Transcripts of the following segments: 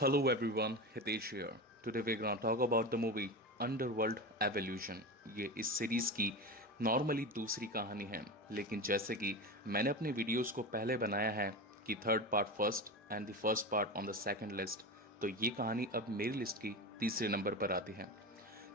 Hello everyone, Hitesh here. Today we're gonna talk about the movie Underworld Evolution. ये इस series की normally दूसरी कहानी है, लेकिन जैसे कि मैंने अपने वीडियोस को पहले बनाया है कि third part first and the first part on the second list, तो ये कहानी अब मेरी लिस्ट की तीसरे नंबर पर आती है।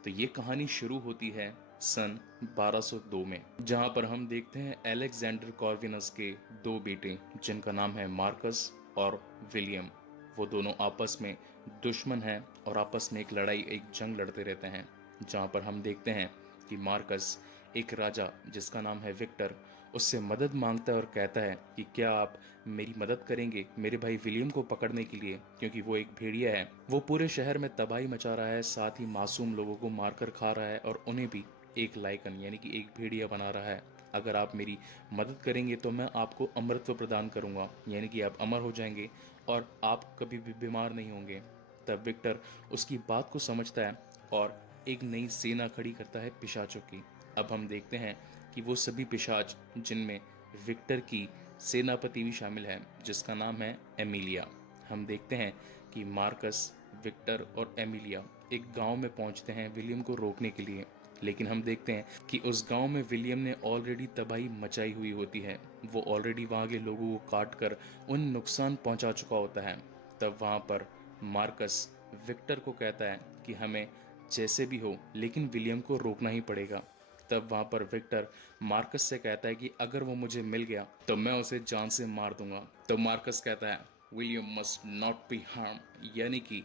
तो ये कहानी शुरू होती है सन 1202 में, जहां पर हम देखते हैं एलेक्जेंडर कॉर्विनस के दो बेटे जिनका नाम है मार्कस और विलियम। वो दोनों आपस में दुश्मन हैं और आपस में एक जंग लड़ते रहते हैं, जहां पर हम देखते हैं कि मार्कस एक राजा जिसका नाम है विक्टर उससे मदद मांगता है और कहता है कि क्या आप मेरी मदद करेंगे मेरे भाई विलियम को पकड़ने के लिए, क्योंकि वो एक भेड़िया है। वो पूरे शहर में तबाही मचा रहा है, साथ ही मासूम लोगों को मारकर खा रहा है और उन्हें भी एक लाइकन यानी कि एक भेड़िया बना रहा है। अगर आप मेरी मदद करेंगे तो मैं आपको अमरत्व प्रदान करूंगा, यानी कि आप अमर हो जाएंगे और आप कभी भी बीमार नहीं होंगे। तब विक्टर उसकी बात को समझता है और एक नई सेना खड़ी करता है पिशाचों की। अब हम देखते हैं कि वो सभी पिशाच जिनमें विक्टर की सेनापति भी शामिल है जिसका नाम है एमिलिया। हम देखते हैं कि मार्कस, विक्टर और एमिलिया एक गांव में पहुंचते हैं विलियम को रोकने के लिए, लेकिन हम देखते हैं कि उस गांव में विलियम ने ऑलरेडी तबाही मचाई हुई होती है। वो ऑलरेडी वहां के लोगों को काट कर उन नुकसान पहुंचा चुका होता है। तब वहां पर मार्कस विक्टर को कहता है कि हमें जैसे भी हो लेकिन विलियम को रोकना ही पड़ेगा। तब वहां पर विक्टर मार्कस से कहता है कि अगर वो मुझे मिल गया तो मैं उसे जान से मार दूंगा। तो मार्कस कहता है William must not be harm, यानी कि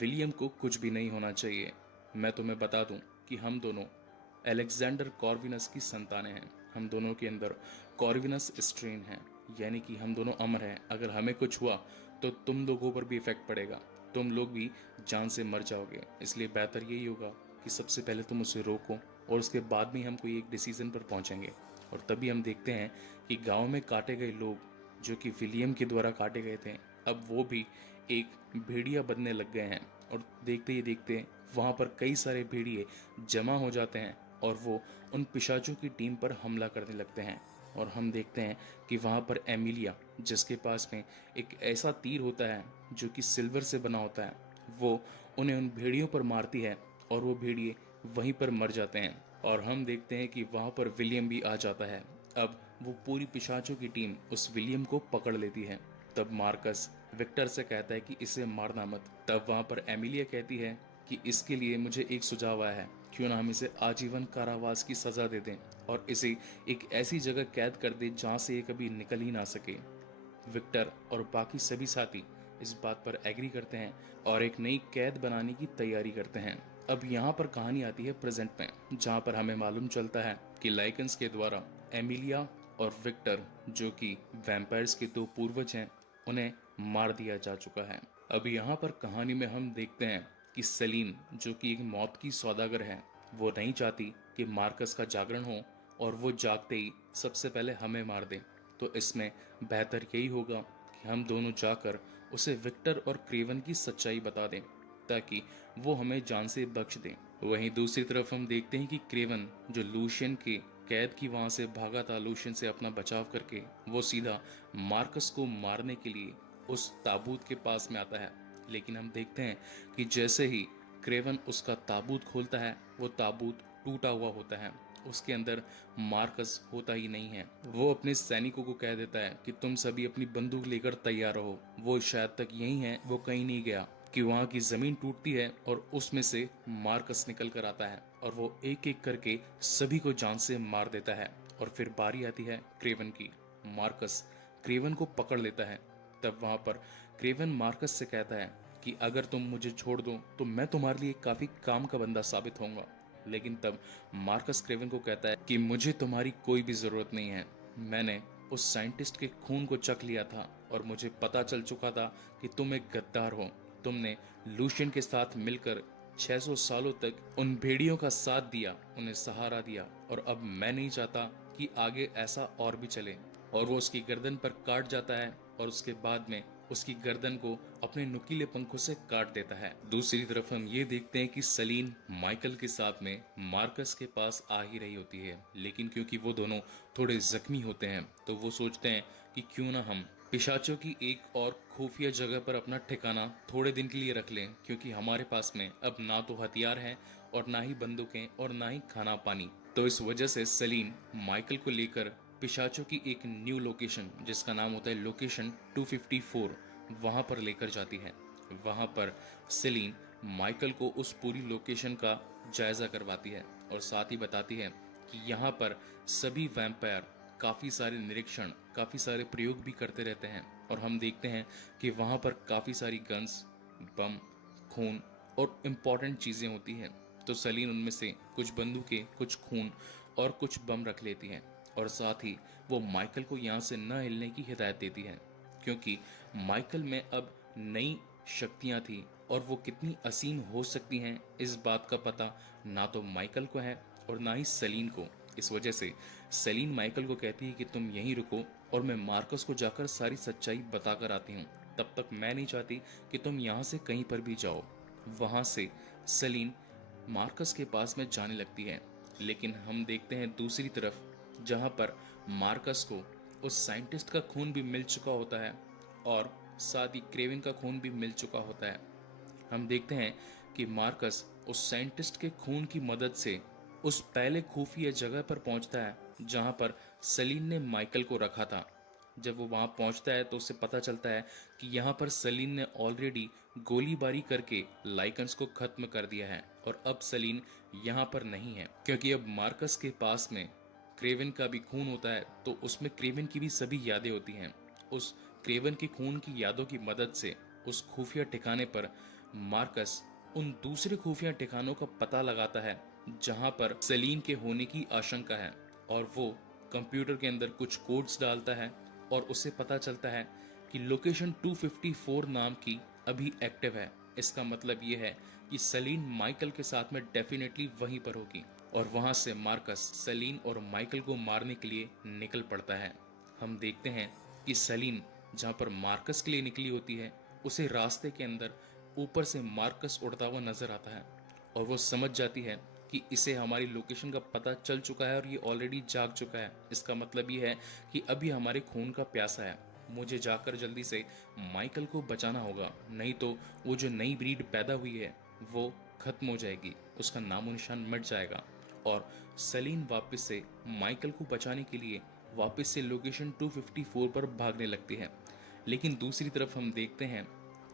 विलियम को कुछ भी नहीं होना चाहिए। मैं तुम्हें बता दूं कि हम दोनों अलेक्जेंडर कॉर्विनस की संतानें हैं। हम दोनों के अंदर कॉर्विनस स्ट्रेन है, यानी कि हम दोनों अमर हैं। अगर हमें कुछ हुआ तो तुम लोगों पर भी इफेक्ट पड़ेगा, तुम लोग भी जान से मर जाओगे। इसलिए बेहतर यही होगा कि सबसे पहले तुम उसे रोको और उसके बाद में हम कोई एक डिसीजन पर पहुंचेंगे। और तभी हम देखते हैं कि गांव में काटे गए लोग जो कि विलियम के द्वारा काटे गए थे, अब वो भी एक भेड़िया बनने लग गए हैं। और देखते ही देखते वहां पर कई सारे भेड़िए जमा हो जाते हैं और वो उन पिशाचों की टीम पर हमला करने लगते हैं। और हम देखते हैं कि वहां पर एमिलिया, जिसके पास में एक ऐसा तीर होता है जो कि सिल्वर से बना होता है, वो उन्हें उन भेड़ियों पर मारती है और वो भेड़िए वहीं पर मर जाते हैं। और हम देखते हैं कि वहां पर विलियम भी आ जाता है। अब वो पूरी पिशाचों की टीम उस विलियम को पकड़ लेती है। तब मार्कस विक्टर से कहता है कि इसे मारना मत। तब वहां पर एमिलिया कहती है कि इसके लिए मुझे एक सुझाव आया है, क्यों ना हम इसे आजीवन कारावास की सजा दे दें और इसे एक ऐसी जगह कैद कर दें जहां से ये कभी निकल ही ना सके। विक्टर और बाकी सभी साथी इस बात पर एग्री करते हैं और एक नई कैद बनाने की तैयारी करते हैं। अब यहाँ पर कहानी आती है प्रेजेंट में, जहाँ पर हमें मालूम चलता है कि लाइकन्स के द्वारा एमिलिया और विक्टर, जो कि वैम्पायर्स के दो पूर्वज हैं, उन्हें मार दिया जा चुका है। अब यहाँ पर कहानी में हम देखते हैं कि सेलिन, जो कि एक मौत की सौदागर है, वो नहीं चाहती कि मार्कस का जागरण हो और वो जागते ही सबसे पहले हमें मार दे। तो इसमें बेहतर यही होगा कि हम दोनों जाकर उसे विक्टर और क्रेवन की सच्चाई बता दें ताकि वो हमें जान से बख्श दें। वहीं दूसरी तरफ हम देखते हैं कि क्रेवन, जो लूशियन के कैद की वहां से भागा था, लूशियन से अपना बचाव करके, वो सीधा मार्कस को मारने के लिए उस ताबूत के पास में आता है। लेकिन हम देखते हैं कि जैसे ही क्रेवन उसका ताबूत खोलता है, वो ताबूत टूटा हुआ होता है, उसके अंदर मार्कस होता ही नहीं है। वो अपने सैनिकों को कह देता है कि तुम सभी अपनी बंदूक लेकर तैयार रहो, वो शायद तक यही है, वो कहीं नहीं गया। कि वहां की जमीन टूटती है और उसमें से मार्कस निकल कर आता है और वो एक एक करके सभी को जान से मार देता है। और फिर बारी आती है क्रेवन की। मार्कस क्रेवन को पकड़ लेता है। तब वहां पर क्रेवन मार्कस से कहता है कि अगर तुम मुझे छोड़ दो तो मैं तुम्हारे लिए काफी काम का बंदा साबित होऊंगा। लेकिन तब मार्कस क्रेवन को कहता है कि मुझे तुम्हारी कोई भी जरूरत नहीं है। मैंने उस साइंटिस्ट के खून को चख लिया था और मुझे पता चल चुका था कि तुम एक गद्दार हो। तुमने लूशियन के साथ मिलकर 600 सालों तक उन भेड़ियों का साथ दिया, उन्हें सहारा दिया, और अब मैं नहीं चाहता कि आगे ऐसा और भी चले। और वो उसकी गर्दन पर काट जाता है और उसके बाद में उसकी गर्दन को अपने नुकीले पंखों से काट देता है। दूसरी तरफ हम ये देखते हैं कि सलीन माइकल के साथ में मार्कस के पास आ ही रही होती है, लेकिन क्योंकि वो दोनों थोड़े जख्मी होते हैं तो वो सोचते हैं कि क्यों ना हम पिशाचों की एक और खुफिया जगह पर अपना ठिकाना थोड़े दिन के लिए रख लें, क्योंकि हमारे पास में अब ना तो हथियार हैं और ना ही बंदूकें और ना ही खाना पानी। तो इस वजह से सेलिन माइकल को लेकर पिशाचों की एक न्यू लोकेशन, जिसका नाम होता है लोकेशन 254, वहां पर लेकर जाती है। वहां पर सेलिन माइकल को उस पूरी लोकेशन का जायजा करवाती है और साथ ही बताती है कि यहाँ पर सभी वैम्पायर काफ़ी सारे निरीक्षण, काफ़ी सारे प्रयोग भी करते रहते हैं। और हम देखते हैं कि वहाँ पर काफ़ी सारी गन्स, बम, खून और इम्पॉर्टेंट चीज़ें होती हैं। तो सलीन उनमें से कुछ बंदूकें, कुछ खून और कुछ बम रख लेती हैं। और साथ ही वो माइकल को यहाँ से न हिलने की हिदायत देती है, क्योंकि माइकल में अब नई शक्तियाँ थी और वो कितनी असीम हो सकती हैं, इस बात का पता ना तो माइकल को है और ना ही सलीन को। इस वजह से सेलिन माइकल को कहती है कि तुम यहीं रुको और मैं मार्कस को जाकर सारी सच्चाई बताकर आती हूँ। तब तक मैं नहीं चाहती कि तुम यहाँ से कहीं पर भी जाओ। वहाँ से सेलिन मार्कस के पास में जाने लगती है, लेकिन हम देखते हैं दूसरी तरफ, जहाँ पर मार्कस को उस साइंटिस्ट का खून भी मिल चुका होता है और साथ ही क्रेविन का खून भी मिल चुका होता है। हम देखते हैं कि मार्कस उस साइंटिस्ट के खून की मदद से उस पहले खुफिया जगह पर पहुंचता है जहां पर सलीन ने माइकल को रखा था। जब वो वहां पहुंचता है तो उसे पता चलता है कि यहाँ पर सलीन ने ऑलरेडी गोलीबारी करके लाइकन्स को खत्म कर दिया है और अब सलीन यहाँ पर नहीं है, क्योंकि अब मार्कस के पास में क्रेवन का भी खून होता है। तो उसमें क्रेवन की भी सभी यादें होती हैं। उस क्रेवन के खून की यादों की मदद से उस खुफिया ठिकाने पर मार्कस उन दूसरे खुफिया ठिकानों का पता लगाता है जहां पर सलीम के होने की आशंका है, और वो कंप्यूटर के अंदर कुछ कोड्स डालता है और उसे पता चलता है कि लोकेशन 254 नाम की अभी एक्टिव है। इसका मतलब ये है कि सलीन माइकल के साथ में डेफिनेटली वहीं पर होगी और वहां से मार्कस सलीन और माइकल को मारने के लिए निकल पड़ता है। हम देखते हैं कि सलीन जहां पर मार्कस के लिए निकली होती है, उसे रास्ते के अंदर ऊपर से मार्कस उड़ता हुआ नजर आता है और वो समझ जाती है कि इसे हमारी लोकेशन का पता चल चुका है और ये ऑलरेडी जाग चुका है। इसका मतलब ये है कि अभी हमारे खून का प्यासा है। मुझे जाकर जल्दी से माइकल को बचाना होगा, नहीं तो वो जो नई ब्रीड पैदा हुई है वो खत्म हो जाएगी, उसका नामो निशान मिट जाएगा। और सलीन वापस से माइकल को बचाने के लिए वापस से लोकेशन 254 पर भागने लगती है। लेकिन दूसरी तरफ हम देखते हैं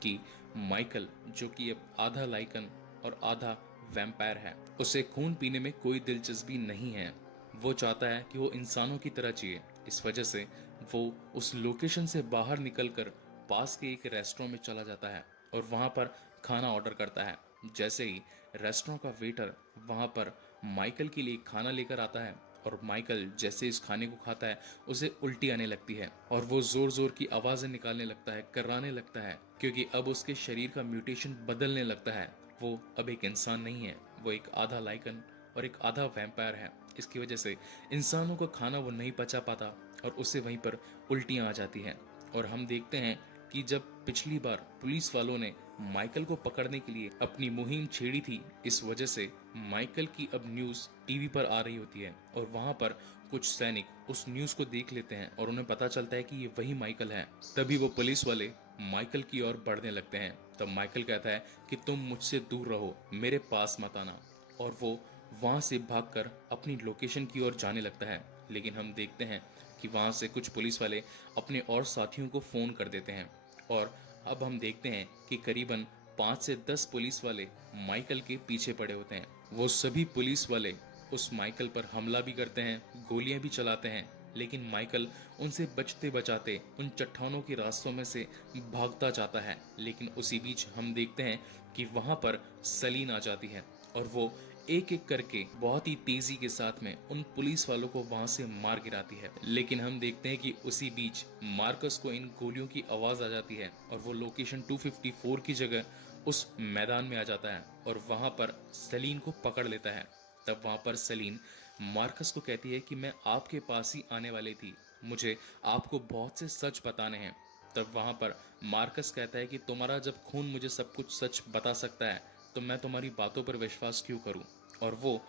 कि माइकल, जो कि अब आधा लाइकन और आधा वैम्पायर है, उसे खून पीने में कोई दिलचस्पी नहीं है। वो चाहता है कि वो इंसानों की तरह जिए। इस वजह से वो उस लोकेशन से बाहर निकलकर पास के एक रेस्टोरेंट में चला जाता है और वहाँ पर खाना ऑर्डर करता है। जैसे ही रेस्टोरेंट का वेटर वहाँ पर माइकल के लिए खाना लेकर आता है और माइकल जैसे इस खाने को खाता है उसे उल्टी आने लगती है और वो जोर जोर की आवाज़ें निकालने लगता है, कर्राने लगता है, क्योंकि अब उसके शरीर का म्यूटेशन बदलने लगता है। वो अब एक इंसान नहीं है, वो एक आधा लाइकन और एक आधा वैम्पायर है। इसकी वजह से इंसानों का खाना वो नहीं पचा पाता और उसे वहीं पर उल्टियाँ आ जाती हैं। और हम देखते हैं कि जब पिछली बार पुलिस वालों ने माइकल को पकड़ने के लिए अपनी मुहिम छेड़ी थी, इस वजह से माइकल की अब न्यूज़ टीवी पर आ रही होती है और वहाँ पर कुछ सैनिक उस न्यूज़ को देख लेते हैं और उन्हें पता चलता है कि ये वही माइकल है। तभी वो पुलिस वाले माइकल की ओर बढ़ने लगते हैं। तब माइकल कहता है कि तुम मुझसे दूर रहो, मेरे पास मत आना, और वो वहाँ से भागकर अपनी लोकेशन की ओर जाने लगता है। लेकिन हम देखते हैं कि वहाँ से कुछ पुलिस वाले अपने और साथियों को फ़ोन कर देते हैं और अब हम देखते हैं कि करीबन 5 से 10 पुलिस वाले माइकल के पीछे पड़े होते हैं। वो सभी पुलिस वाले उस माइकल पर हमला भी करते हैं, गोलियां भी चलाते हैं, लेकिन माइकल उनसे बचते बचाते उन चट्टानों के रास्तों में से भागता जाता है। लेकिन उसी बीच हम देखते हैं कि वहां पर सलीन आ जाती है और वो एक एक करके बहुत ही तेजी के साथ में उन पुलिस वालों को वहां से मार गिराती है। लेकिन हम देखते हैं कि उसी बीच मार्कस को इन गोलियों की आवाज आ जाती है और वो लोकेशन 254 की जगह उस मैदान में आ जाता है और वहां पर सलीन को पकड़ लेता है। तब वहां पर सलीन मार्कस को कहती है कि मैं आपके पास ही आने वाली थी, मुझे आपको बहुत से सच बताने हैं। तब वहां पर मार्कस कहता है कि तुम्हारा जब खून मुझे सब कुछ सच बता सकता है तो मैं तुम्हारी बातों पर विश्वास क्यों करूं। और वो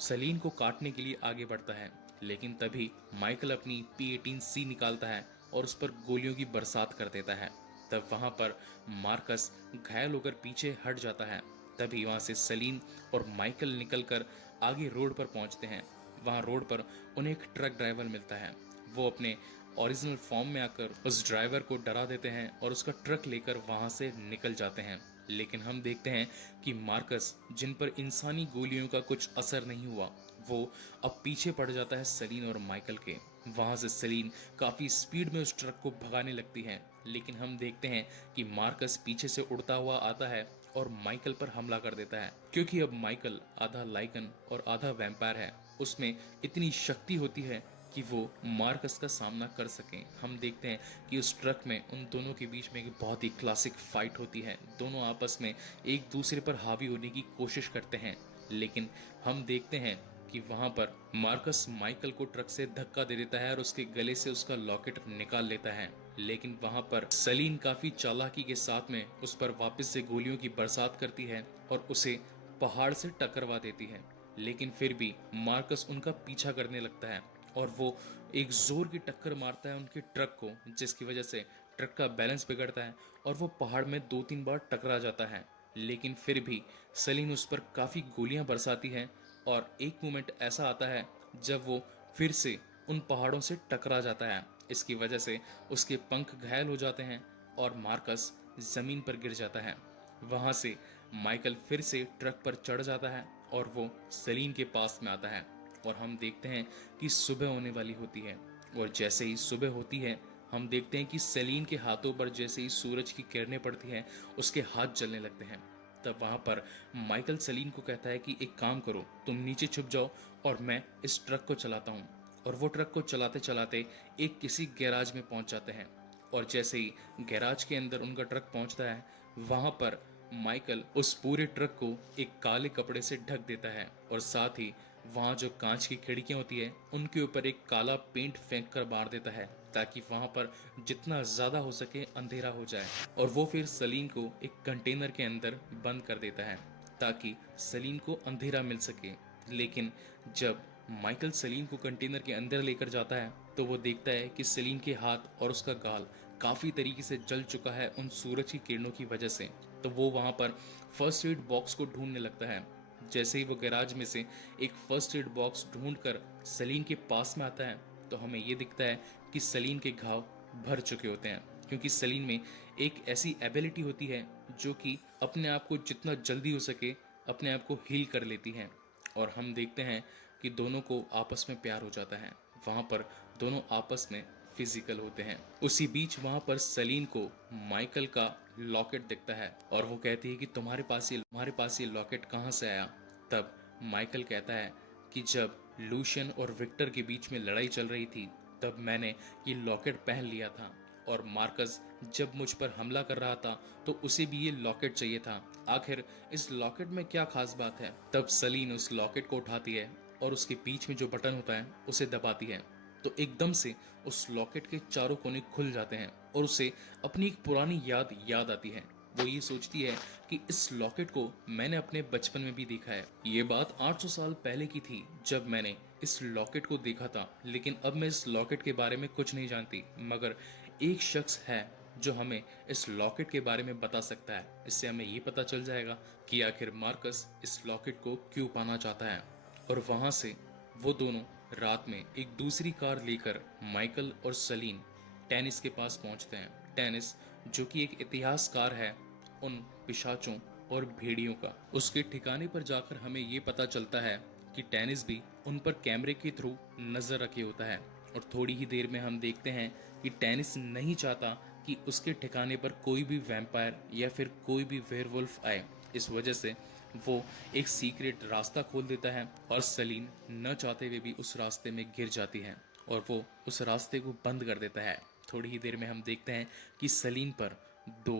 सलीन को काटने के लिए आगे बढ़ता है, लेकिन तभी माइकल अपनी P18C निकालता है और उस पर गोलियों की बरसात कर देता है। तब वहां पर मार्कस घायल होकर पीछे हट जाता है। तभी वहां से सलीन और माइकल निकलकर आगे रोड पर पहुंचते हैं। वहां रोड पर उन्हें एक ट्रक ड्राइवर मिलता है। वो अपने ओरिजिनल फॉर्म में आकर उस ड्राइवर को डरा देते हैं और उसका ट्रक लेकर वहां से निकल जाते हैं। लेकिन हम देखते हैं कि मार्कस, जिन पर इंसानी गोलियों का कुछ असर नहीं हुआ, वो अब पीछे पड़ जाता है सलीन और माइकल के। वहां से सलीन काफी स्पीड में उस ट्रक को भगाने लगती है, लेकिन हम देखते हैं कि मार्कस पीछे से उड़ता हुआ आता है और माइकल पर हमला कर देता है। क्योंकि अब माइकल आधा लाइकन और आधा वैम्पायर है, उसमें इतनी शक्ति होती है कि वो मार्कस का सामना कर सकें। हम देखते हैं कि उस ट्रक में उन दोनों के बीच में एक बहुत ही क्लासिक फाइट होती है। दोनों आपस में एक दूसरे पर हावी होने की कोशिश करते हैं, लेकिन हम देखते हैं कि वहां पर मार्कस माइकल को ट्रक से धक्का दे देता है और उसके गले से उसका लॉकेट निकाल लेता है। लेकिन वहां पर सलीन काफी चालाकी के साथ में उस पर वापस से गोलियों की बरसात करती है और उसे पहाड़ से टकरवा देती है। लेकिन फिर भी मार्कस उनका पीछा करने लगता है और वो एक जोर की टक्कर मारता है उनके ट्रक को, जिसकी वजह से ट्रक का बैलेंस बिगड़ता है और वो पहाड़ में 2-3 बार टकरा जाता है। लेकिन फिर भी सलीन उस पर काफ़ी गोलियां बरसाती है और एक मोमेंट ऐसा आता है जब वो फिर से उन पहाड़ों से टकरा जाता है। इसकी वजह से उसके पंख घायल हो जाते हैं और मार्कस ज़मीन पर गिर जाता है। वहां से माइकल फिर से ट्रक पर चढ़ जाता है और वो सलीन के पास में आता है और हम देखते हैं कि सुबह होने वाली होती है। और जैसे ही सुबह होती है, हम देखते हैं कि सलीन के हाथों पर जैसे ही सूरज की किरणें पड़ती हैं, उसके हाथ जलने लगते हैं। तब वहां पर माइकल सलीन को कहता है कि एक काम करो, तुम नीचे छुप जाओ और मैं इस ट्रक को चलाता हूँ। और वो ट्रक को चलाते चलाते एक किसी गैराज में पहुंच जाते हैं। और जैसे ही गैराज के अंदर उनका ट्रक पहुंचता है, वहां पर माइकल उस पूरे ट्रक को एक काले कपड़े से ढक देता है और साथ ही वहां जो कांच की खिड़कियां होती है उनके ऊपर एक काला पेंट फेंक कर मार देता है, ताकि वहां पर जितना ज्यादा हो सके अंधेरा हो जाए। और वो फिर सलीम को एक कंटेनर के अंदर बंद कर देता है ताकि सलीम को अंधेरा मिल सके। लेकिन जब माइकल सलीम को कंटेनर के अंदर लेकर जाता है तो वो देखता है कि सलीम के हाथ और उसका गाल काफी तरीके से जल चुका है उन सूरज की किरणों की वजह से। तो वो वहां पर फर्स्ट एड बॉक्स को ढूंढने लगता है। जैसे ही वो गैराज में से एक फर्स्ट एड बॉक्स ढूंढकर सलीम के पास में आता है तो हमें ये दिखता है कि सलीम के घाव भर चुके होते हैं, क्योंकि सलीम में एक ऐसी एबिलिटी होती है जो कि अपने आप को जितना जल्दी हो सके अपने आप को हील कर लेती है। और हम देखते हैं कि दोनों को आपस में प्यार हो जाता है। वहां पर दोनों आपस में फिजिकल होते हैं। उसी बीच वहां पर सलीन को माइकल का लॉकेट दिखता है और वो कहती है कि तुम्हारे पास ये लॉकेट कहाँ से आया। तब माइकल कहता है कि जब लूशियन और विक्टर के बीच में लड़ाई चल रही थी तब मैंने ये लॉकेट पहन लिया था, और मार्कस जब मुझ पर हमला कर रहा था तो उसे भी ये लॉकेट चाहिए था। आखिर इस लॉकेट में क्या खास बात है। तब सलीन उस लॉकेट को उठाती है और उसके बीच में जो बटन होता है उसे दबाती है तो एकदम से उस लॉकेट के चारों कोने खुल जाते हैं और उसे अपनी एक पुरानी याद आती है। वो ये सोचती है कि इस लॉकेट को मैंने अपने बचपन में भी देखा है। ये बात 800 साल पहले की थी जब मैंने इस लॉकेट को देखा था, लेकिन अब मैं इस लॉकेट के बारे में कुछ नहीं जानती, मगर एक शख्स है जो हमें इस लॉकेट के बारे में बता सकता है। इससे हमें ये पता चल जाएगा कि आखिर मार्कस इस लॉकेट को क्यों पाना चाहता है। और वहां से वो दोनों रात में एक दूसरी कार लेकर माइकल और सलीन टेनिस के पास पहुंचते हैं। टेनिस जो कि एक इतिहासकार है उन पिशाचों और भेड़ियों का। उसके ठिकाने पर जाकर हमें ये पता चलता है कि टेनिस भी उन पर कैमरे के थ्रू नजर रखे होता है। और थोड़ी ही देर में हम देखते हैं कि टेनिस नहीं चाहता कि उसके ठिकाने पर कोई भी वैम्पायर या फिर कोई भी वेयरवुल्फ आए। इस वजह से वो एक सीक्रेट रास्ता खोल देता है और सलीन न चाहते हुए भी उस रास्ते में गिर जाती है और वो उस रास्ते को बंद कर देता है। थोड़ी ही देर में हम देखते हैं कि सलीन पर दो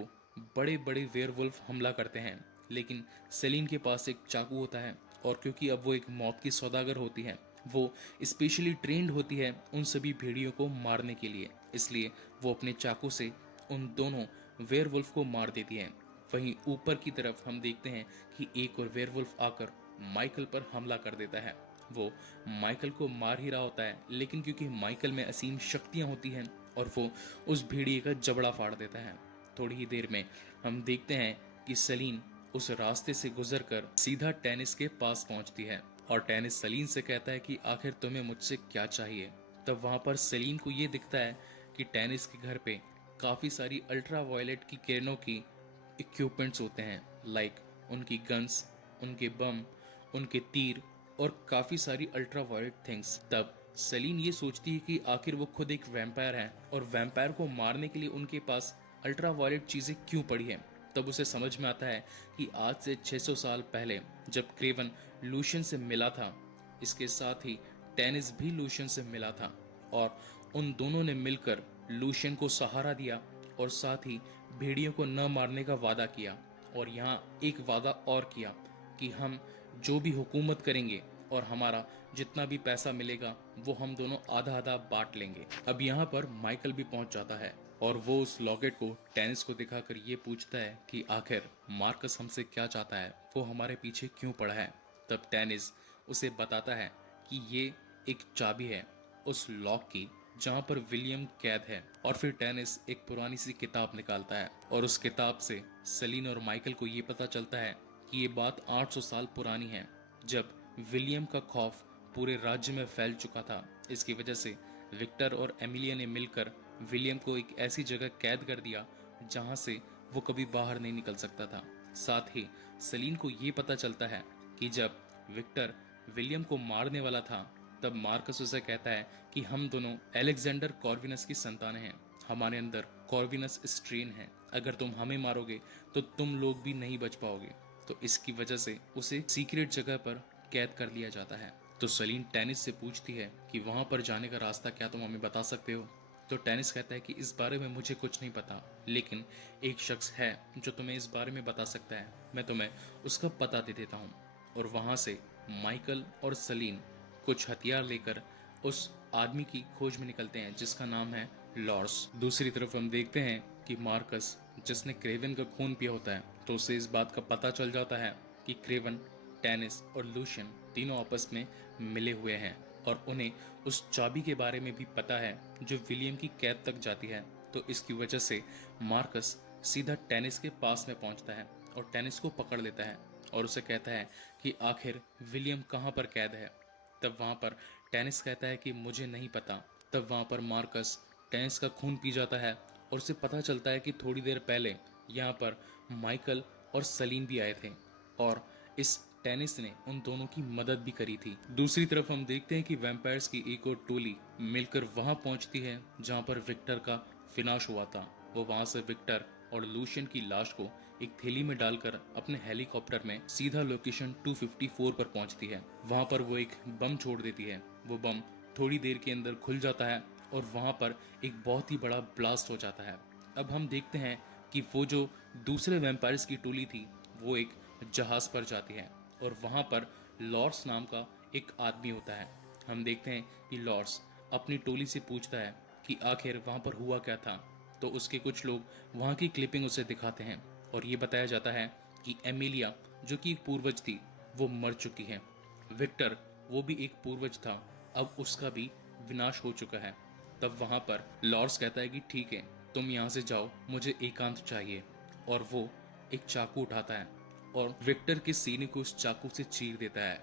बड़े बड़े वेयरवुल्फ हमला करते हैं, लेकिन सलीन के पास एक चाकू होता है और क्योंकि अब वो एक मौत की सौदागर होती है, वो स्पेशली ट्रेंड होती है उन सभी भेड़ियों को मारने के लिए, इसलिए वो अपने चाकू से उन दोनों वेयरवुल्फ को मार देती है। वहीं ऊपर की तरफ हम देखते हैं कि एक और वेयरवुल्फ आकर माइकल पर हमला कर देता है। वो माइकल को मार ही रहा होता है, लेकिन क्योंकि माइकल में असीम शक्तियां होती हैं और वो उस भेड़िए का जबड़ा फाड़ देता है। थोड़ी ही देर में हम देखते हैं कि सलीन उस रास्ते से गुजरकर सीधा टेनिस के पास पहुंचती है और टेनिस सलीन से कहता है कि आखिर तुम्हें मुझसे क्या चाहिए। तब वहां पर सलीन को ये दिखता है कि टेनिस के घर पे काफी सारी अल्ट्रा वायलेट की किरणों की इक्विपमेंट्स होते हैं, लाइक उनकी गन्स, उनके बम, उनके तीर और काफी सारी अल्ट्रा वायलेट थिंग्स। तब सेलिन ये सोचती है कि आखिर वो खुद एक वैम्पायर है और वैम्पायर को मारने के लिए उनके पास अल्ट्रा वायलेट चीजें क्यों पड़ी हैं। तब उसे समझ में आता है कि आज से 600 साल पहले जब क्रेवन लूशियन से मिला था, इसके साथ ही टेनिस भी लूशियन से मिला था और उन दोनों ने मिलकर लूशियन को सहारा दिया और साथ ही भेड़ियों को न मारने का वादा किया। और यहाँ एक वादा और किया कि हम जो भी हुकूमत करेंगे और हमारा जितना भी पैसा मिलेगा वो हम दोनों आधा आधा बांट लेंगे। अब यहाँ पर माइकल भी पहुंच जाता है और वो उस लॉकेट को टेनिस को दिखाकर ये पूछता है कि आखिर मार्कस हमसे क्या चाहता है, वो हमारे पीछे क्यों पड़ा है। तब टेनिस उसे बताता है कि ये एक चाबी है उस लॉक की जहाँ पर विलियम कैद है। और फिर टेनिस एक पुरानी सी किताब निकालता है और उस किताब से सेलिन और माइकल को ये पता चलता है कि ये बात 800 साल पुरानी है, जब विलियम का खौफ पूरे राज्य में फैल चुका था। इसकी वजह से विक्टर और एमिलिया ने मिलकर विलियम को एक ऐसी जगह कैद कर दिया जहां से वो कभी बाहर नहीं निकल सकता था। साथ ही सेलिन को ये पता चलता है कि जब विक्टर विलियम को मारने वाला था तब मार्कस उसे कहता है कि हम दोनों अलेक्जेंडर कॉर्विनस की संतानें हैं, हमारे अंदर कॉर्विनस स्ट्रेन है, अगर तुम हमें मारोगे तो तुम लोग भी नहीं बच पाओगे। तो इसकी वजह से उसे सीक्रेट जगह पर कैद कर लिया जाता है। तो सलीन टेनिस से पूछती है कि वहां पर जाने का रास्ता क्या तुम हमें बता सकते हो। तो टेनिस कहता है कि इस बारे में मुझे कुछ नहीं पता, लेकिन एक शख्स है जो तुम्हें इस बारे में बता सकता है, मैं तुम्हें उसका पता दे देता हूँ। और वहां से माइकल और सलीन कुछ हथियार लेकर उस आदमी की खोज में निकलते हैं जिसका नाम है लॉर्स। दूसरी तरफ हम देखते हैं कि मार्कस, जिसने क्रेवन का खून पिया होता है, तो उसे इस बात का पता चल जाता है कि क्रेवन, टेनिस और लूशियन तीनों आपस में मिले हुए हैं और उन्हें उस चाबी के बारे में भी पता है जो विलियम की कैद तक जाती है। तो इसकी वजह से मार्कस सीधा टेनिस के पास में पहुंचता है और टेनिस को पकड़ लेता है और उसे कहता है कि आखिर विलियम कहाँ पर कैद है। तब वहां पर टेनिस कहता है कि मुझे नहीं पता। तब वहां पर मार्कस टेनिस का खून पी जाता है और उसे पता चलता है कि थोड़ी देर पहले यहाँ पर माइकल और सलीन भी आए थे और इस टेनिस ने उन दोनों की मदद भी करी थी। दूसरी तरफ हम देखते हैं कि वैम्पायर्स की एक और टोली मिलकर वहां पहुंचती है जहां पर विक्टर का विनाश हुआ था। वो वहां से विक्टर और लूशियन की लाश को एक थैली में डालकर अपने हेलीकॉप्टर में सीधा लोकेशन 254 पर पहुंचती है। वहां पर वो एक बम छोड़ देती है। वो बम थोड़ी देर के अंदर खुल जाता है और वहां पर एक बहुत ही बड़ा ब्लास्ट हो जाता है। अब हम देखते हैं कि वो जो दूसरे वैम्पायर्स की टोली थी वो एक जहाज पर जाती है और वहां पर लॉर्स नाम का एक आदमी होता है। हम देखते हैं कि लॉर्स अपनी टोली से पूछता है कि आखिर वहां पर हुआ क्या था। तो उसके कुछ लोग वहां की क्लिपिंग उसे दिखाते हैं और ये बताया जाता है कि एमिलिया, जो कि एक पूर्वज थी, वो मर चुकी है। विक्टर, वो भी एक पूर्वज था, अब उसका भी विनाश हो चुका है। तब वहां पर लॉर्स कहता है कि ठीक है, तुम यहाँ से जाओ, मुझे एकांत चाहिए। और वो एक चाकू उठाता है और विक्टर के सीने को उस चाकू से चीर देता है।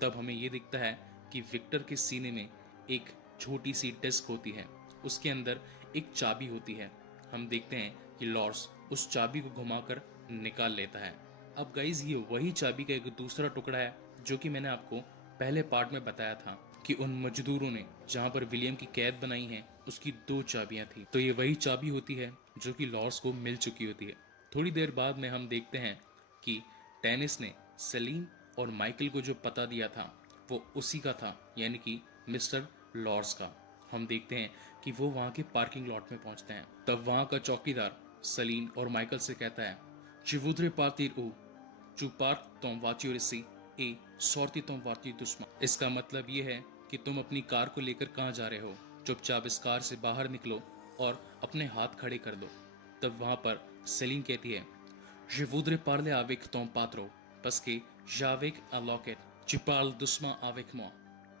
तब हमें ये दिखता है कि विक्टर के सीने में एक छोटी सी डिस्क होती है, उसके अंदर एक चाबी होती है। हम देखते हैं कि लॉर्स उस चाबी को घुमाकर निकाल लेता है। अब गाइज, ये वही चाबी का एक दूसरा टुकड़ा है जो कि मैंने आपको पहले पार्ट में बताया था कि उन मजदूरों ने जहां पर विलियम की कैद बनाई है उसकी 2 चाबियां थी। तो ये वही चाबी होती है जो कि लॉर्स को मिल चुकी होती है। थोड़ी देर बाद में हम देखते हैं कि टेनिस ने सलीन और माइकल को जो पता दिया था वो उसी का था, यानी कि मिस्टर लॉर्स का। हम देखते हैं कि वो वहां के पार्किंग लॉट में पहुंचते हैं। तब वहां का चौकीदार सलीन और माइकल से कहता है, चिवुद्रे पार्तिर ऊ चु पार्क तोम वाच्योरिसी ए सौरती तोम वार्ती दुश्मन। इसका मतलब ये है कि तुम अपनी कार को लेकर कहाँ जा रहे हो, चुपचाप इस कार से बाहर निकलो और अपने हाथ खड़े कर दो। तब वहां पर सलीन कहती है, Je voudrais parler avec ton patron parce que j'avais un locket. Tu parles doucement avec moi.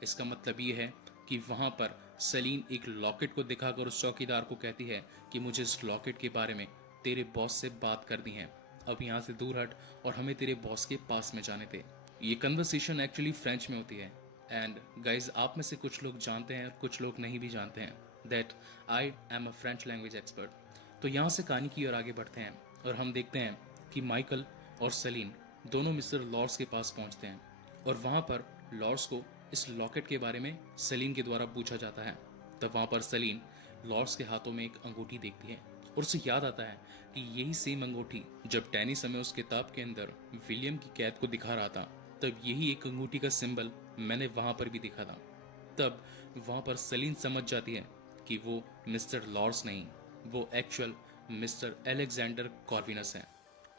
इसका मतलब ये है कि वहां पर सलीन एक लॉकेट को दिखाकर उस चौकीदार को कहती है कि मुझे इस लॉकेट के बारे में तेरे बॉस से बात करनी है, अब यहाँ से दूर हट और हमें तेरे बॉस के पास में जाने दे। ये कन्वर्सेशन एक्चुअली फ्रेंच में होती है। एंड गाइज, आप में से कुछ लोग जानते हैं और कुछ लोग नहीं भी जानते हैं that I am a French language expert. तो यहाँ से कहानी की ओर आगे बढ़ते हैं और हम देखते हैं कि माइकल और सलीन दोनों मिस्टर लॉर्ड्स के पास पहुँचते हैं और वहाँ पर लॉर्ड्स को इस लॉकेट के बारे में सलीन के द्वारा पूछा जाता है। तब वहाँ पर सलीन लॉर्ड्स के हाथों में एक अंगूठी देखती है और उसे याद आता है कि यही सेम अंगूठी जब डैनी समय उस किताब के अंदर विलियम की कैद को दिखा रहा था, तब यही एक अंगूठी का सिंबल मैंने वहां पर भी देखा था। तब वहां पर सलीन समझ जाती है कि वो मिस्टर लॉर्ड्स नहीं, वो एक्चुअल मिस्टर एलेक्जेंडर कॉर्विनस है।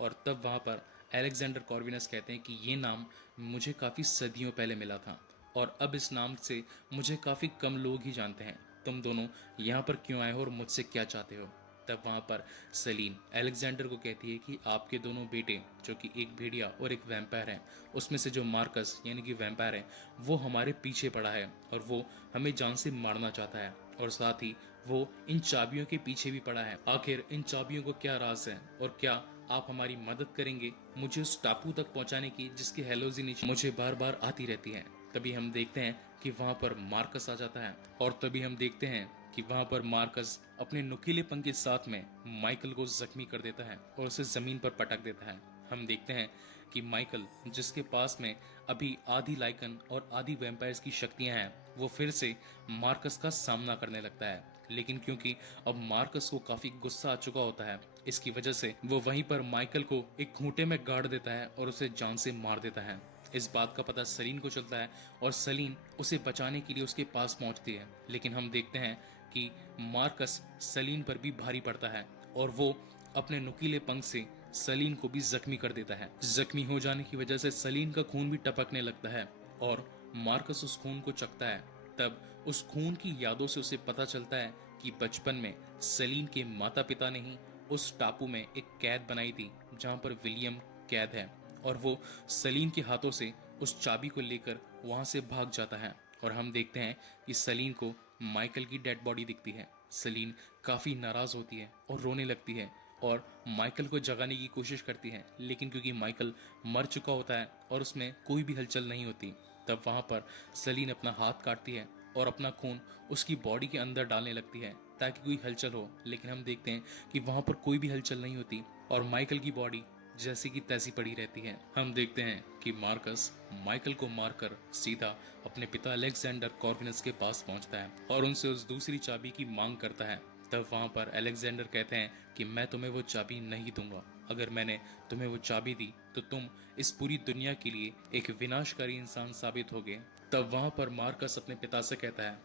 और तब वहां पर एलेक्जेंडर कॉर्विनस कहते हैं कि ये नाम मुझे काफ़ी सदियों पहले मिला था और अब इस नाम से मुझे काफ़ी कम लोग ही जानते हैं। तुम दोनों यहाँ पर क्यों आए हो और मुझसे क्या चाहते हो? तब वहाँ पर सलीन अलेक्जेंडर को कहती है कि आपके दोनों बेटे, जो कि एक भेड़िया और एक वैम्पायर हैं, उसमें से जो मार्कस यानी कि वैम्पायर है, वो हमारे पीछे पड़ा है और वो हमें जान से मारना चाहता है और साथ ही वो इन चाबियों के पीछे भी पड़ा है। आखिर इन चाबियों को क्या राज है और क्या आप हमारी मदद करेंगे मुझे उस टापू तक पहुंचाने की जिसकी हेलोजिनेशन मुझे बार बार आती रहती है? तभी हम देखते हैं कि वहां पर मार्कस आ जाता है और तभी हम देखते हैं कि वहां पर मार्कस अपने नुकीलेपन के साथ में माइकल को जख्मी कर देता है और उसे जमीन पर पटक देता है। हम देखते हैं कि माइकल, जिसके पास में अभी आधी लाइकन और आधी वैम्पायर्स की शक्तियां हैं, वो फिर से मार्कस का सामना करने लगता है। लेकिन क्योंकि अब मार्कस को काफी गुस्सा आ चुका होता है, इसकी वजह से वो वहीं पर माइकल को एक खूंटे में गाड़ देता है और उसे जान से मार देता है। इस बात का पता सलीन को चलता है और सलीन उसे बचाने के लिए उसके पास पहुंचती है। लेकिन हम देखते हैं कि मार्कस सलीन पर भी भारी पड़ता है और वो अपने नुकीले पंख से सलीन को भी जख्मी कर देता है। जख्मी हो जाने की वजह से सलीन का खून भी टपकने लगता है और मार्कस उस खून को चखता है। तब उस खून की यादों से उसे पता चलता है कि बचपन में सलीन के माता पिता ने ही उस टापू में एक कैद बनाई थी जहां पर विलियम कैद है और वो सलीन के हाथों से उस चाबी को लेकर वहां से भाग जाता है। और हम देखते हैं कि सलीन को माइकल की डेड बॉडी दिखती है। सलीन काफ़ी नाराज़ होती है और रोने लगती है और माइकल को जगाने की कोशिश करती है, लेकिन क्योंकि माइकल मर चुका होता है और उसमें कोई भी हलचल नहीं होती, तब वहाँ पर सलीन अपना हाथ काटती है और अपना खून उसकी बॉडी के अंदर डालने लगती है ताकि कोई हलचल हो। लेकिन हम देखते हैं कि वहाँ पर कोई भी हलचल नहीं होती और माइकल की बॉडी जैसी की तैसी पड़ी रहती है। हम देखते हैं कि मार्कस माइकल को मारकर सीधा अपने पिता अलेक्जेंडर कॉर्विनस के पास पहुंचता है और उनसे उस दूसरी चाबी की मांग करता है। तब वहां पर अलेक्जेंडर कहते हैं कि मैं तुम्हें वो चाबी नहीं दूंगा, अगर मैंने तुम्हें वो चाबी दी तो तुम इस पूरी दुनिया के लिए एक विनाशकारी इंसान साबित होगे। तब वहां पर मार्कस अपने पिता से कहता है,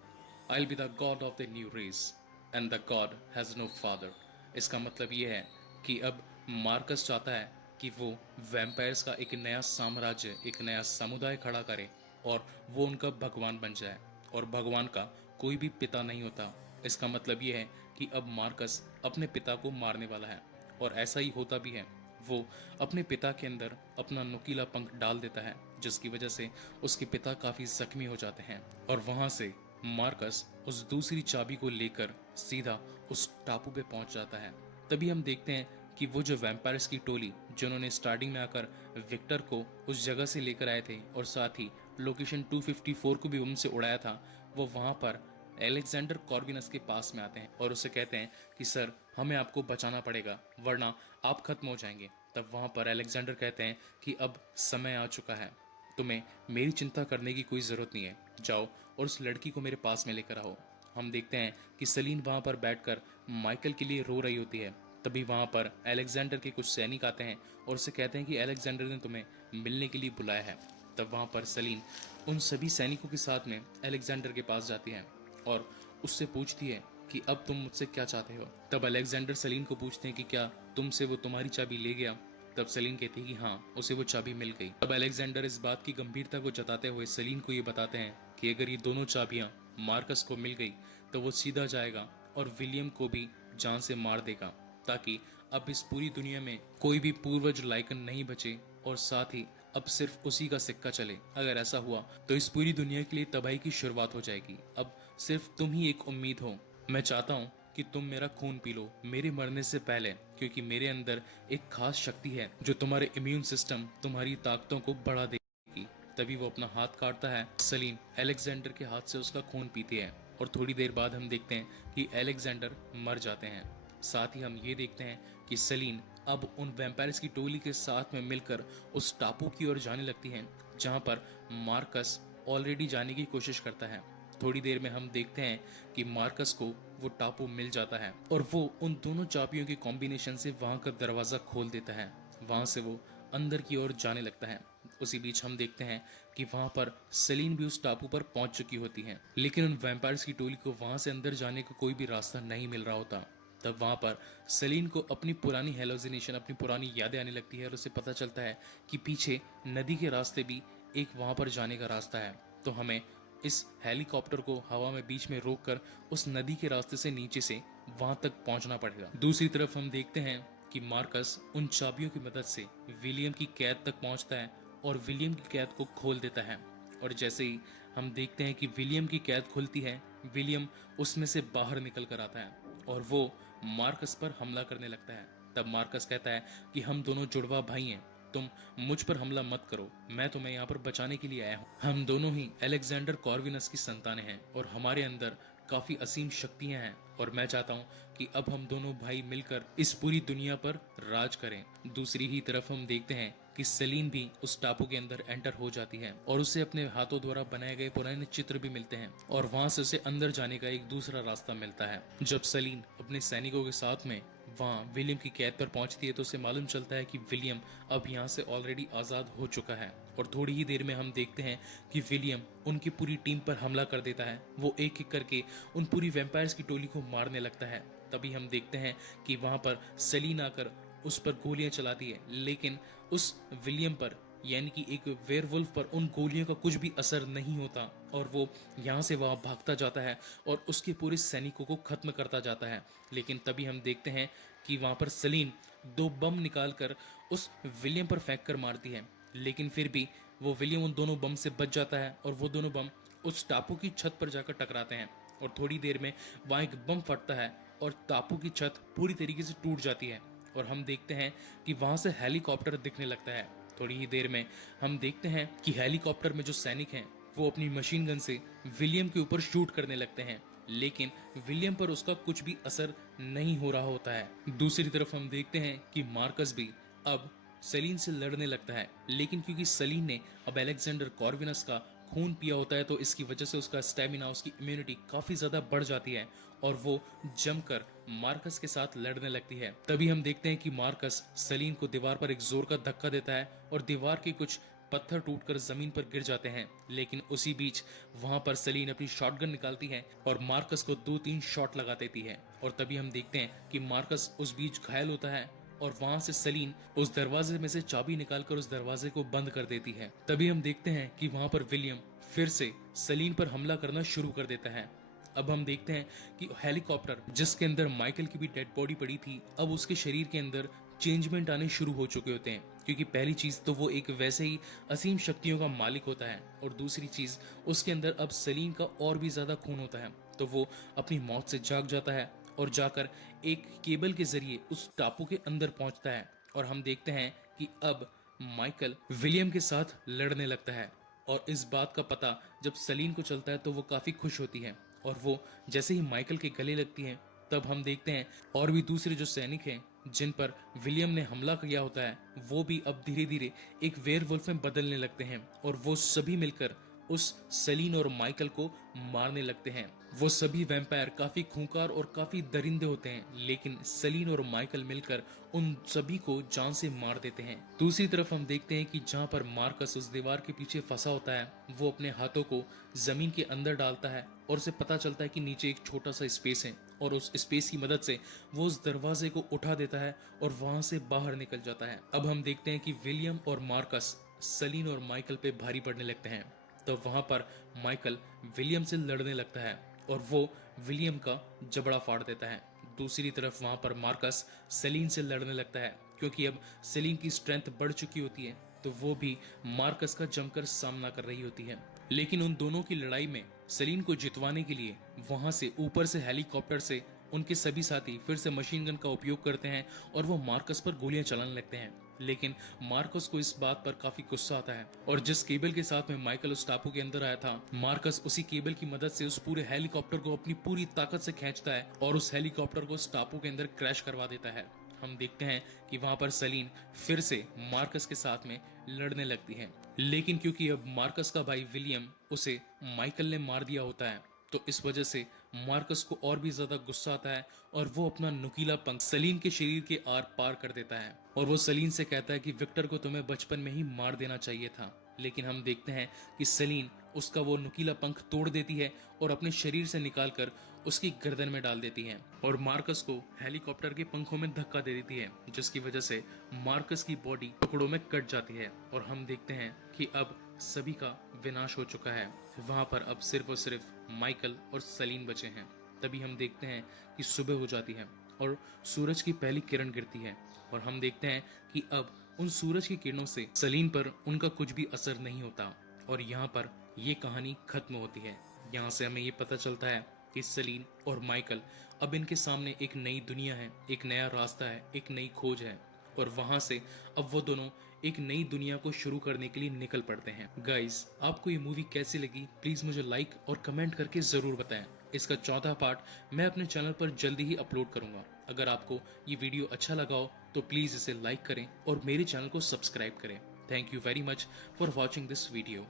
I will be the god of the new race and the god has no father. इसका मतलब ये है कि अब मार्कस चाहता है कि वो वैम्पायर्स का एक नया साम्राज्य, एक नया समुदाय खड़ा करे और वो उनका भगवान बन जाए और भगवान का कोई भी पिता नहीं होता। इसका मतलब ये है कि अब मार्कस अपने पिता को मारने वाला है और ऐसा ही होता भी है। वो अपने पिता के अंदर अपना नुकीला पंख डाल देता है जिसकी वजह से उसके पिता काफ़ी जख्मी हो जाते हैं और वहाँ से मार्कस उस दूसरी चाबी को लेकर सीधा उस टापू पे पहुंच जाता है। तभी हम देखते हैं कि वो जो वैम्पायर्स की टोली जिन्होंने स्टार्टिंग में आकर विक्टर को उस जगह से लेकर आए थे और साथ ही लोकेशन 254 को भी उनसे उड़ाया था, वो वहाँ पर एलेक्जेंडर कॉर्विनस के पास में आते हैं और उसे कहते हैं कि सर, हमें आपको बचाना पड़ेगा वरना आप खत्म हो जाएंगे। तब वहाँ पर एलेक्जेंडर कहते हैं कि अब समय आ चुका है, तुम्हें मेरी चिंता करने की कोई ज़रूरत नहीं है, जाओ और उस लड़की को मेरे पास में लेकर आओ। हम देखते हैं कि सलीन वहाँ पर बैठकर माइकल के लिए रो रही होती है। तभी वहाँ पर अलेक्जेंडर के कुछ सैनिक आते हैं और उसे कहते हैं कि अलेक्जेंडर ने तुम्हें मिलने के लिए बुलाया है। तब वहाँ पर सलीन उन सभी सैनिकों के साथ में अलेक्जेंडर के पास जाती है और उससे पूछती है कि अब तुम मुझसे क्या चाहते हो। तब अलेक्जेंडर सलीन को पूछते हैं कि क्या तुमसे वो तुम्हारी चाबी ले गया। तब सलीन कहती है कि हाँ, उसे वो चाबी मिल गई। अब अलेक्जेंडर इस बात की गंभीरता को जताते हुए सलीन को ये बताते हैं कि अगर ये दोनों चाबियां मार्कस को मिल गई तो वो सीधा जाएगा और विलियम को भी जान से मार देगा, ताकि अब इस पूरी दुनिया में कोई भी पूर्वज लाइकन नहीं बचे और साथ ही अब सिर्फ उसी का सिक्का चले। अगर ऐसा हुआ तो इस पूरी दुनिया के लिए तबाही की शुरुआत हो जाएगी। अब सिर्फ तुम ही एक उम्मीद हो। मैं चाहता हूँ कि तुम मेरा खून पी लो मेरे मरने से पहले, क्योंकि मेरे अंदर एक खास शक्ति है जो तुम्हारे इम्यून सिस्टम, तुम्हारी ताकतों को बढ़ा देगी। तभी वो अपना हाथ काटता है। सलीन अलेक्जेंडर के हाथ से उसका खून पीती है और थोड़ी देर बाद हम देखते हैं कि अलेक्जेंडर मर जाते हैं। साथ ही हम ये देखते हैं कि सलीन अब उन वैम्पायर्स की टोली के साथ में मिलकर उस टापू की ओर जाने लगती हैं जहां पर मार्कस ऑलरेडी जाने की कोशिश करता है। थोड़ी देर में हम देखते हैं कि मार्कस को वो टापू मिल जाता है और वो उन दोनों चाबियों के कॉम्बिनेशन से वहां का दरवाजा खोल देता है। वहां से वो अंदर की ओर जाने लगता है। उसी बीच हम देखते हैं कि वहां पर सेलिन भी उस टापू पर पहुंच चुकी होती है, लेकिन उन वैम्पायर्स की टोली को वहां से अंदर जाने का कोई भी रास्ता नहीं मिल रहा होता। तब वहां पर सेलिन को अपनी पुरानी हेलोजिनेशन, अपनी पुरानी यादें आने लगती है और उसे पता चलता है कि पीछे नदी के रास्ते भी एक वहां पर जाने का रास्ता है। तो हमें इस हेलीकॉप्टर को हवा में बीच में रोककर उस नदी के रास्ते से नीचे से वहां तक पहुंचना पड़ेगा। दूसरी तरफ हम देखते हैं कि मार्कस उन चाबियों की मदद से विलियम की कैद तक पहुंचता है और विलियम की कैद को खोल देता है। और जैसे ही हम देखते हैं कि विलियम की कैद खुलती है, विलियम उसमें से बाहर निकल कर आता है और वो मार्कस पर हमला करने लगता है। तब मार्कस कहता है कि हम दोनों जुड़वा भाई हैं, तुम मुझ पर हमला मत करो, मैं तुम्हें यहाँ पर बचाने के लिए आया हूँ। हम दोनों ही अलेक्जेंडर कॉर्विनस की संतानें हैं और हमारे अंदर काफी असीम शक्तियां हैं और मैं चाहता हूँ कि अब हम दोनों भाई मिलकर इस पूरी दुनिया पर राज करें। दूसरी ही तरफ हम देखते हैं कि सेलिन भी उस टापू के अंदर एंटर हो जाती है और उसे अपने हाथों द्वारा बनाए गए पुराने चित्र भी मिलते हैं और वहां से उसे अंदर जाने का एक दूसरा रास्ता मिलता है। जब सेलिन अपने सैनिकों के साथ में वहाँ विलियम की कैद पर पहुंचती है तो उसे मालूम चलता है कि विलियम अब यहाँ से ऑलरेडी आज़ाद हो चुका है और थोड़ी ही देर में हम देखते हैं कि विलियम उनकी पूरी टीम पर हमला कर देता है। वो एक एक करके उन पूरी वैम्पायर्स की टोली को मारने लगता है। तभी हम देखते हैं कि वहाँ पर सेलिन आकर उस पर गोलियां चलाती है, लेकिन उस विलियम पर यानी कि एक वेयरवुल्फ पर उन गोलियों का कुछ भी असर नहीं होता और वो यहाँ से वहाँ भागता जाता है और उसके पूरे सैनिकों को खत्म करता जाता है। लेकिन तभी हम देखते हैं कि वहाँ पर सेलिन दो बम निकालकर उस विलियम पर फेंक कर मारती है, लेकिन फिर भी वो विलियम उन दोनों बम से बच जाता है और वो दोनों बम उस टापू की छत पर जाकर टकराते हैं और थोड़ी देर में वहाँ एक बम फटता है और टापू की छत पूरी तरीके से टूट जाती है और हम देखते हैं कि वहां से हेलीकॉप्टर दिखने लगता है। थोड़ी ही देर में हम देखते हैं कि हेलीकॉप्टर में जो सैनिक हैं वो अपनी मशीन गन से विलियम के ऊपर शूट करने लगते हैं, लेकिन विलियम पर उसका कुछ भी असर नहीं हो रहा होता है। दूसरी तरफ हम देखते हैं कि मार्कस भी अब सेलिन से लड़ने लगता है, लेकिन क्योंकि सेलिन ने अब अलेक्जेंडर कॉर्विनस का खून पिया होता है तो इसकी वजह से उसका स्टेमिना, उसकी इम्यूनिटी काफी ज्यादा बढ़ जाती है और वो जमकर मार्कस के साथ लड़ने लगती है। तभी हम देखते हैं कि मार्कस सेलिन को दीवार पर एक जोर का धक्का देता है और दीवार के कुछ पत्थर टूटकर जमीन पर गिर जाते हैं, लेकिन उसी बीच वहां पर सेलिन अपनी शॉटगन निकालती है और मार्कस को 2-3 शॉट लगा देती है और तभी हम देखते हैं कि मार्कस उस बीच घायल होता है और वहां से सेलिन उस दरवाजे में से चाबी निकालकर उस दरवाजे को बंद कर देती है। तभी हम देखते हैं कि वहां पर विलियम फिर से सेलिन पर हमला करना शुरू कर देता है। अब हम देखते हैं कि हेलीकॉप्टर जिसके अंदर माइकल की भी डेड बॉडी पड़ी थी, अब उसके शरीर के अंदर चेंजमेंट आने शुरू हो चुके होते हैं, क्योंकि पहली चीज तो वो एक वैसे ही असीम शक्तियों का मालिक होता है और दूसरी चीज उसके अंदर अब सेलिन का और भी ज्यादा खून होता है। तो वो अपनी मौत से जाग जाता है और जाकर एक केबल के जरिए उस टापू के अंदर पहुंचता है और हम देखते हैं कि अब माइकल विलियम के साथ लड़ने लगता है और इस बात का पता जब सेलिन को चलता है तो वो काफी खुश होती है और वो जैसे ही माइकल के गले लगती है तब हम देखते हैं और भी दूसरे जो सैनिक हैं जिन पर विलियम ने हमला किया होता है वो भी अब धीरे धीरे एक वेयरवुल्फ में बदलने लगते हैं और वो सभी मिलकर उस सेलिन और माइकल को मारने लगते हैं। वो सभी वैम्पायर काफी खूंखार और काफी दरिंदे होते हैं, लेकिन सेलिन और माइकल मिलकर उन सभी को जान से मार देते हैं। दूसरी तरफ हम देखते हैं कि जहाँ पर मार्कस उस दीवार के पीछे फंसा होता है वो अपने हाथों को जमीन के अंदर डालता है और उसे पता चलता है कि नीचे एक छोटा सा स्पेस है और उस स्पेस की मदद से वो उस दरवाजे को उठा देता है और वहां से बाहर निकल जाता है। अब हम देखते हैं कि विलियम और मार्कस सेलिन और माइकल पे भारी पड़ने लगते हैं। तो वहां पर माइकल विलियम से लड़ने लगता है और वो विलियम का जबड़ा फाड़ देता है। दूसरी तरफ वहां पर मार्कस सेलिन से लड़ने लगता है, क्योंकि अब सेलिन की स्ट्रेंथ बढ़ चुकी होती है तो वो भी मार्कस का जमकर सामना कर रही होती है। लेकिन उन दोनों की लड़ाई में सेलिन को जितवाने के लिए वहां से ऊपर से हेलीकॉप्टर से उनके सभी साथी फिर से मशीन गन का उपयोग करते हैं और वो मार्कस पर गोलियां चलाने लगते हैं। लेकिन मार्कस को इस बात पर काफी गुस्सा आता है और जिस केबल के साथ में माइकल उस टापू के अंदर आया था, मार्कस उसी केबल की मदद से उस पूरे हेलीकॉप्टर को अपनी पूरी ताकत से खींचता है और उस हेलीकॉप्टर को उस टापू के अंदर क्रैश करवा देता है। हम देखते हैं कि वहां पर सेलिन फिर से मार्कस के साथ में लड़ने लगती है, लेकिन क्योंकि अब मार्कस का भाई विलियम उसे माइकल ने मार दिया होता है, तो इस वजह से मार्कस को और भी ज्यादा गुस्सा आता है और वो अपना नुकीला पंख सलीन के शरीर के आर पार कर देता है और वो सलीन से कहता है कि विक्टर को तुम्हें बचपन में ही मार देना चाहिए था। लेकिन हम देखते हैं कि सलीन उसका वो नुकीला पंख तोड़ देती है और अपने शरीर से निकालकर उसकी गर्दन में डाल देती है और मार्कस को हेलीकॉप्टर के पंखों में धक्का दे देती है, जिसकी वजह से मार्कस की बॉडी टुकड़ों में कट जाती है और हम देखते हैं कि अब सभी का विनाश हो चुका है। वहां पर अब सिर्फ और सिर्फ माइकल और सलीन बचे हैं। तभी हम देखते हैं कि सुबह हो जाती है और सूरज की पहली किरण गिरती है और हम देखते हैं कि अब उन सूरज की किरणों से सलीन पर उनका कुछ भी असर नहीं होता और यहाँ पर ये कहानी खत्म होती है। यहाँ से हमें ये पता चलता है कि सलीन और माइकल अब इनके सामने एक नई दुनिया है, एक नया रास्ता है, एक नई खोज है और वहां से अब वो दोनों एक नई दुनिया को शुरू करने के लिए निकल पड़ते हैं। गाइस, आपको ये मूवी कैसी लगी प्लीज मुझे लाइक और कमेंट करके जरूर बताएं। इसका चौथा पार्ट मैं अपने चैनल पर जल्दी ही अपलोड करूंगा। अगर आपको ये वीडियो अच्छा लगा हो तो प्लीज इसे लाइक करें और मेरे चैनल को सब्सक्राइब करें। Thank you very much for watching this video.